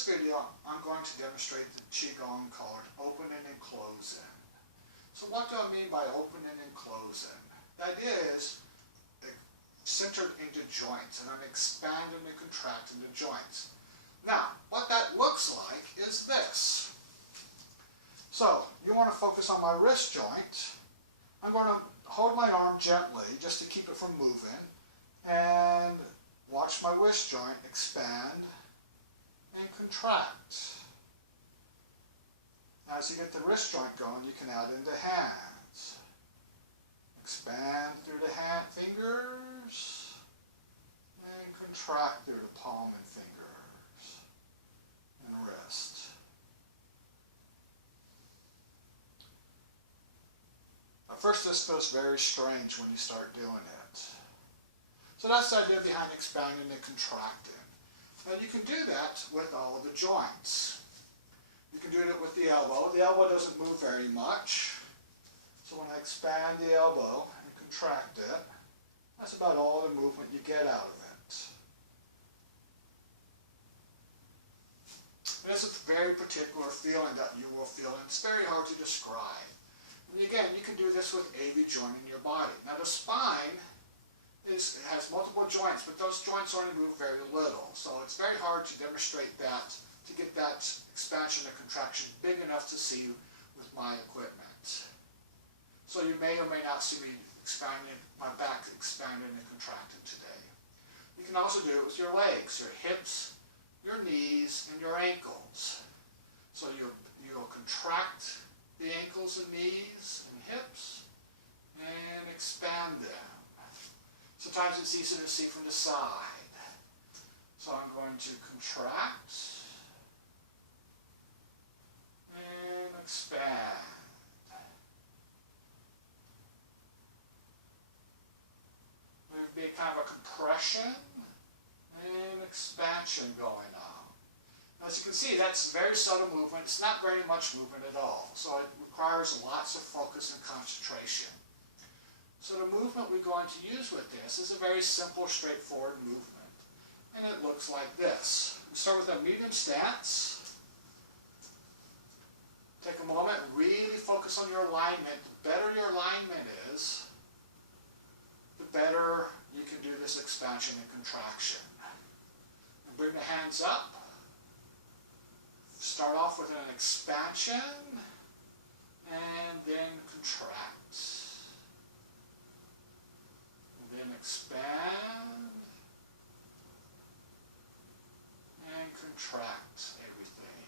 this video, I'm going to demonstrate the Qigong called opening and closing. So what do I mean by opening and closing? The idea is centered into joints, and I'm expanding and contracting the joints. Now, what that looks like is this. So, you want to focus on my wrist joint. I'm going to hold my arm gently just to keep it from moving, and watch my wrist joint expand and contract. Now, as you get the wrist joint going, you can add into hands. Expand through the hand fingers and contract through the palm and fingers and wrist. At first, this feels very strange when you start doing it. So that's the idea behind expanding and contracting. Now you can do that with all of the joints. You can do it with the elbow. The elbow doesn't move very much. So when I expand the elbow and contract it, that's about all the movement you get out of it. And it's a very particular feeling that you will feel, and it's very hard to describe. And again, you can do this with every joint in your body. Now the spine has multiple joints, but those joints only move very little. So it's very hard to demonstrate that, to get that expansion and contraction big enough to see with my equipment. So you may or may not see me expanding, my back expanding and contracting today. You can also do it with your legs, your hips, your knees, and your ankles. So you'll contract the ankles and knees and hips and expand them. Sometimes it's easy to see from the side. So I'm going to contract and expand. There'd be kind of a compression and expansion going on. As you can see, that's very subtle movement. It's not very much movement at all. So it requires lots of focus and concentration. So the movement we're going to use with this is a very simple, straightforward movement. And it looks like this. We start with a medium stance. Take a moment and really focus on your alignment. The better your alignment is, the better you can do this expansion and contraction. And bring the hands up. Start off with an expansion and then contract. Then expand and contract everything.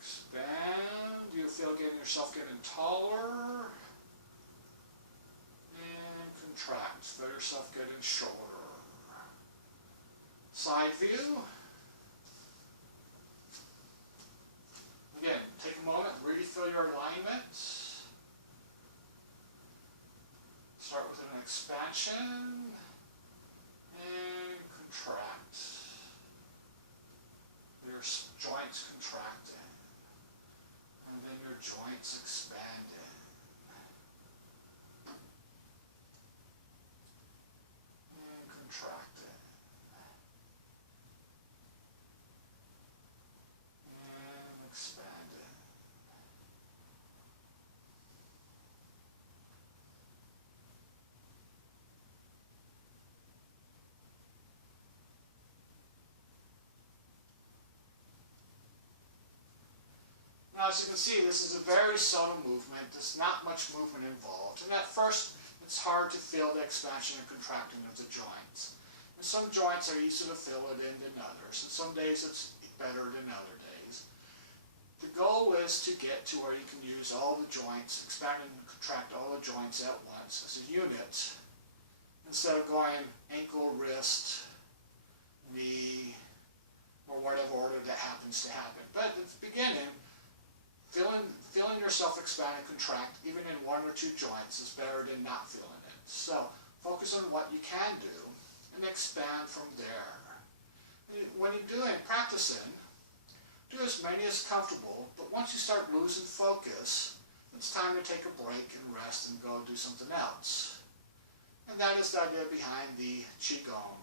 Expand. You feel yourself getting taller. And contract. Feel yourself getting shorter. Side view. Again, take a moment, really feel your alignment. Start with an expansion and contract. Your joints contracting. And then your joints expanding. And contracting. And expanding. Now, as you can see, this is a very subtle movement. There's not much movement involved. And at first, it's hard to feel the expansion and contracting of the joints. And some joints are easier to feel it in than others. And some days it's better than other days. The goal is to get to where you can use all the joints, expand and contract all the joints at once as a unit, instead of going ankle, wrist, knee, or whatever order that happens to happen. But at the beginning, feeling yourself expand and contract, even in one or two joints, is better than not feeling it. So focus on what you can do and expand from there. And when you're practicing, do as many as comfortable, but once you start losing focus, it's time to take a break and rest and go do something else. And that is the idea behind the Qigong.